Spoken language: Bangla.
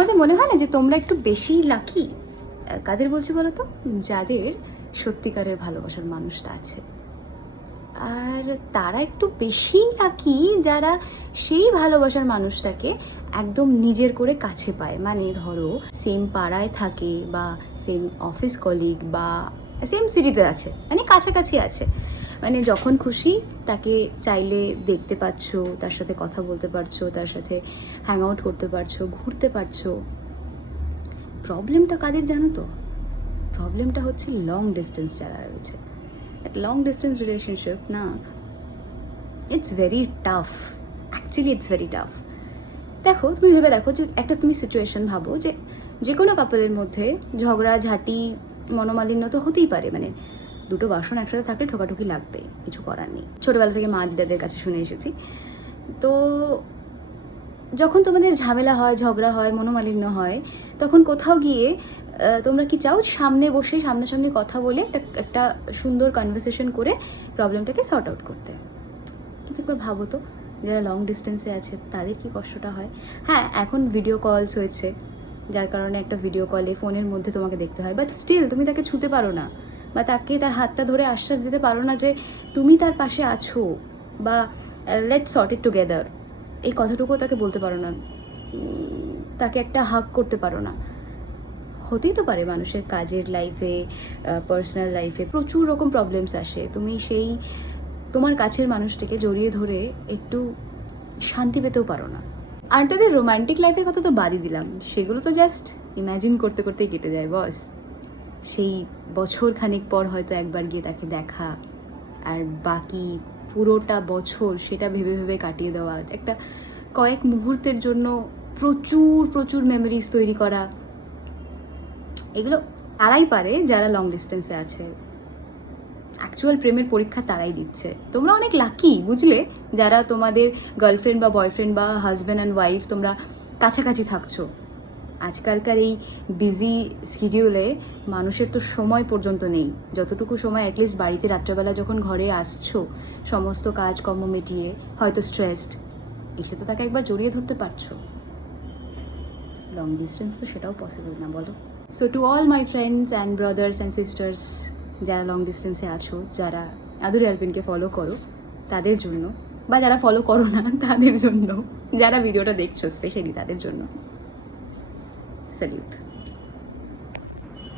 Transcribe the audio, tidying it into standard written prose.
তোমাদের মনে হয় না যে তোমরা একটু বেশি লাকি? কাদের বলছি বলো তো? যাদের সত্যিকারের ভালোবাসার মানুষটা আছে। আর তারা একটু বেশি লাকি যারা সেই ভালোবাসার মানুষটাকে একদম নিজের করে কাছে পায়। মানে ধরো সেম পাড়ায় থাকে, বা সেম অফিস কলিগ, বা সেম সিটিতে আছে, মানে কাছাকাছি আছে। মানে যখন খুশি তাকে চাইলে দেখতে পাচ্ছো, তার সাথে কথা বলতে পারছো, তার সাথে হ্যাং আউট করতে পারছো, ঘুরতে পারছো। প্রবলেমটা কাদের জানো তো? প্রবলেমটা হচ্ছে লং ডিস্টেন্স যারা রয়েছে। লং ডিস্টেন্স রিলেশনশিপ না, it's very tough. Actually it's very tough. দেখো, তুমি ভেবে দেখো যে একটা তুমি সিচুয়েশন ভাবো যে যে কোনো কাপলের মধ্যে ঝগড়া ঝাঁটি মনোমালিন্য তো হতেই পারে। মানে দুটো বাসন একসাথে থাকলে ঠোকাঠুকি লাগবে, কিছু করার নেই। ছোটোবেলা থেকে মা দিদাদের কাছে শুনে এসেছি। তো যখন তোমাদের ঝামেলা হয়, ঝগড়া হয়, মনোমালিন্য হয়, তখন কোথাও গিয়ে তোমরা কি চাও? সামনে বসে সামনাসামনি কথা বলে একটা সুন্দর কনভারসেশন করে প্রবলেমটাকে সর্ট আউট করতে। কিন্তু একবার ভাবো তো, যারা লং ডিস্টেন্সে আছে তাদের কি কষ্টটা হয়। হ্যাঁ, এখন ভিডিও কলস হয়েছে, যার কারণে একটা ভিডিও কলে ফোনের মধ্যে তোমাকে দেখতে হয়, বাট স্টিল তুমি তাকে ছুতে পারো না, বা তাকে তার হাতটা ধরে আশ্বাস দিতে পারো না যে তুমি তার পাশে আছো, বা লেটস সর্ট ইট টুগেদার, এই কথাটুকুও তাকে বলতে পারো না। তাকে একটা হাগ করতে পারো না। হতেই তো পারে মানুষের কাজের লাইফে, পার্সোনাল লাইফে প্রচুর রকম প্রবলেমস আসে। তুমি সেই তোমার কাছের মানুষটাকে জড়িয়ে ধরে একটু শান্তি পেতেও পারো না। আর তাদের রোমান্টিক লাইফের কথা তো বাদই দিলাম, সেগুলো তো জাস্ট ইম্যাজিন করতে করতেই কেটে যায় বস। সেই বছর খানিক পর হয়তো একবার গিয়ে তাকে দেখা, আর বাকি পুরোটা বছর সেটা ভেবে ভেবে কাটিয়ে দেওয়া, একটা কয়েক মুহূর্তের জন্য প্রচুর প্রচুর মেমোরিজ তৈরি করা। এগুলো তারাই পারে যারা লং ডিস্টেন্সে আছে। অ্যাকচুয়াল প্রেমের পরীক্ষা তারাই দিচ্ছে। তোমরা অনেক লাকি, বুঝলে, যারা তোমাদের গার্লফ্রেন্ড বা বয়ফ্রেন্ড বা হাজব্যান্ড অ্যান্ড ওয়াইফ তোমরা কাছাকাছি থাকছো। আজকালকার এই বিজি শিডিউলে মানুষের তো সময় পর্যন্ত নেই। যতটুকু সময় অ্যাটলিস্ট বাড়িতে রাত্রেবেলা যখন ঘরে আসছো, সমস্ত কাজকর্ম মিটিয়ে, হয়তো স্ট্রেসড, এসে তো তাকে একবার জড়িয়ে ধরতে পারছো। লং ডিস্টেন্স তো সেটাও পসিবল না, বলো। So to all my friends and brothers and sisters, যারা লং ডিস্টেন্সে আছো, যারা আদুরি আলপিনকে ফলো করো তাদের জন্য, বা যারা ফলো করো না তাদের জন্য, যারা ভিডিওটা দেখছো স্পেশালি তাদের জন্য স্যালিউট।